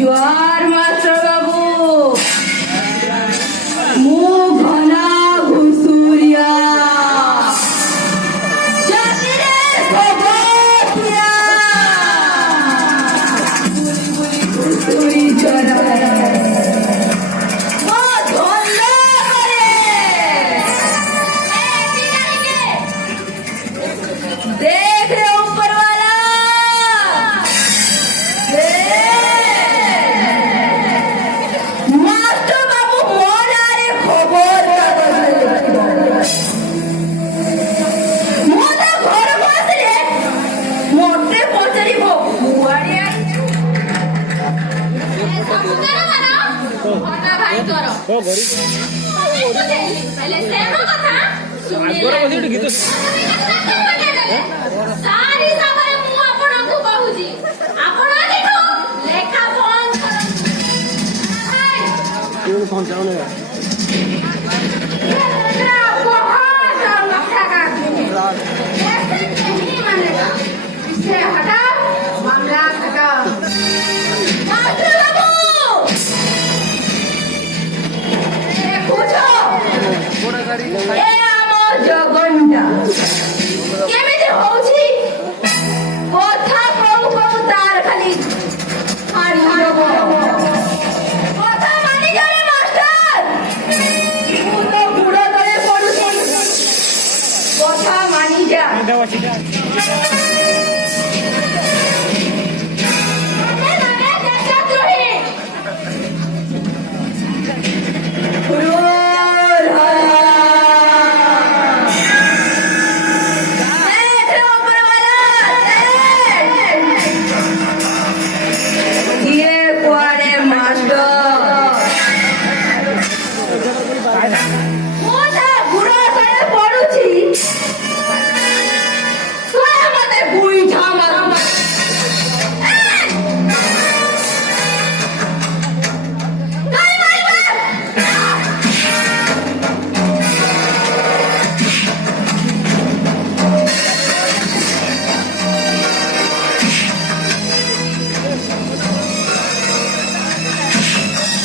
জোয়ার মাস্টার বাবু মুখ ঘনা ঘুষুরিয়া জাতিরের খবরিয়া ঘুষুরি জড়ায় देख रहे हो ऊपर वाला मास्टर बाबू मोर आरे खबर मोटा घर बसले मोटे पचरी बुआड़ी भाई करो पहले सेम कथा सुनिए गीत सारी सभारे मु आपनकु कहूजी आपण देखो लेखा बंद करो फोन जाओ ना इसे हटाओ मामला हटाओ मास्टर बाबू देखो ए आमर जगन्ना केमिति होउछि কথা কম কম তার খালি হাড়ি হবো কথা মানি যারে মাস্টার পুরো পুরো ধরে পড়ুছি কথা মানি যা